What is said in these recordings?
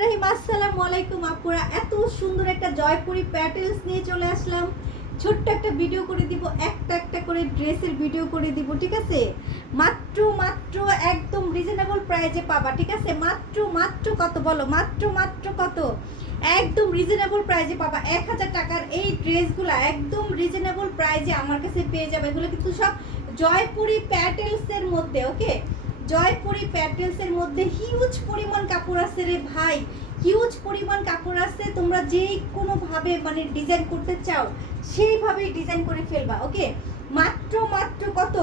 রহিম। আসসালামু আলাইকুম আপুরা। এত সুন্দর একটা জয়পুরি প্যাটেলস নিয়ে চলে আসলাম। ছোট্ট একটা ভিডিও করে দিব, একটা একটা করে ড্রেসের ভিডিও করে দিব, ঠিক আছে? মাত্র মাত্র একদম রিজনেবল প্রাইসে পাবা, ঠিক আছে? মাত্র মাত্র কত বলো? মাত্র মাত্র কত? একদম রিজনেবল প্রাইসে পাবা। 1000 টাকার এই ড্রেসগুলো একদম রিজনেবল প্রাইসে আমার কাছে পেয়ে যাবে। এগুলো কিন্তু সব জয়পুরি প্যাটেলসের মধ্যে, ওকে? জয়পুরি প্যাটেলসের মধ্যে হিউজ পরিমাণ কাপড় আছে রে ভাই, হিউজ পরিমাণ কাপড় আছে। তোমরা যেই কোনোভাবে মানে ডিজাইন করতে চাও সেইভাবেই ডিজাইন করে ফেলবা, ওকে? মাত্র মাত্র কত?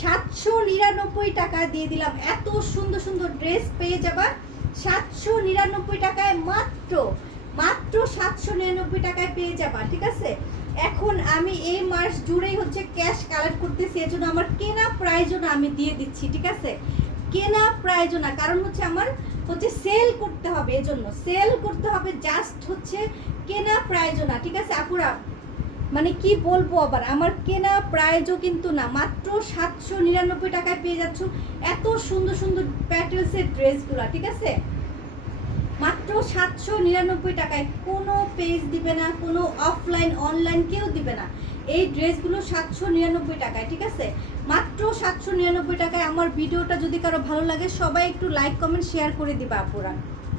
799 টাকা দিয়ে দিলাম। এত সুন্দর সুন্দর ড্রেস পেয়ে যাবা 799 টাকায়। মাত্র মাত্র 799 টাকায় পেয়ে যাবা, ঠিক আছে? এখন আমি এই মাস জুড়েই হচ্ছে ক্যাশ কালেক্ট করতেছি, এজন্য আমার কেনা প্রাইজও না আমি দিয়ে দিচ্ছি, ঠিক আছে? কেনা প্রাইজও না, কারণ হচ্ছে আমার হচ্ছে সেল করতে হবে, এজন্য সেল করতে হবে। জাস্ট হচ্ছে কেনা প্রাইজও না, ঠিক আছে আপুরা? মানে কি বলবো আবার, আমার কেনা প্রাইজও কিন্তু না। মাত্র 799 টাকায় পেয়ে যাচ্ছ এত সুন্দর সুন্দর প্যাটেলসের ড্রেসগুলো, ঠিক আছে? মাত্র 799 টাকায়। কোনো পেজ দিবে না, কোনো অফলাইন অনলাইন কেউ দিবে না। এই ড্রেসগুলো 799 টাকায়, ঠিক আছে? মাত্র 799 টাকায়। আমার ভিডিওটা যদি কারো ভালো লাগে সবাই একটু লাইক কমেন্ট শেয়ার করে দিবা আপুরা।